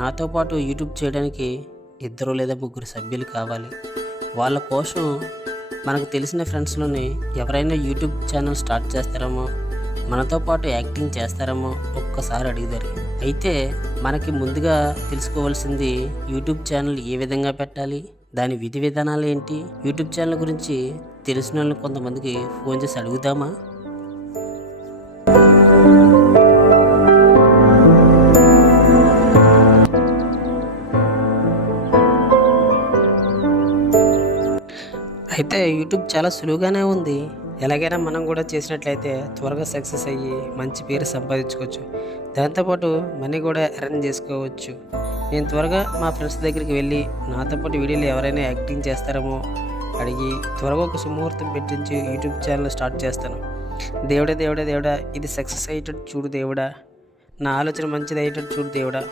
నాతో పాటు యూట్యూబ్ చేయడానికి 2 లేదా 3 సభ్యులు కావాలి. వాళ్ళ కోసం మనకు తెలిసిన ఫ్రెండ్స్‌లోని ఎవరైనా యూట్యూబ్ ఛానల్ స్టార్ట్ చేస్తారేమో, మనతో పాటు యాక్టింగ్ చేస్తారేమో ఒక్కసారి అడిగిదారు. అయితే మనకి ముందుగా తెలుసుకోవాల్సింది యూట్యూబ్ ఛానల్ ఏ విధంగా పెట్టాలి, దాని విధి విధానాలు ఏంటి, యూట్యూబ్ ఛానల్ గురించి తెలిసిన వాళ్ళని కొంతమందికి ఫోన్ చేసి అడుగుదామా? అయితే యూట్యూబ్ చాలా సులువుగానే ఉంది. ఎలాగైనా మనం కూడా చేసినట్లయితే త్వరగా సక్సెస్ అయ్యి మంచి పేరు సంపాదించుకోవచ్చు. దాంతోపాటు మనీ కూడా ఎర్న్ చేసుకోవచ్చు. నేను త్వరగా మా ఫ్రెండ్స్ దగ్గరికి వెళ్ళి నాతో పాటు వీడియోలో ఎవరైనా యాక్టింగ్ చేస్తారేమో అడిగి త్వరగా ఒక సుముహూర్తం పెట్టించి యూట్యూబ్ ఛానల్ స్టార్ట్ చేస్తాను. దేవుడా ఇది సక్సెస్ అయ్యేటట్టు చూడు దేవుడా, నా ఆలోచన మంచిది అయ్యేటట్టు చూడు దేవుడా.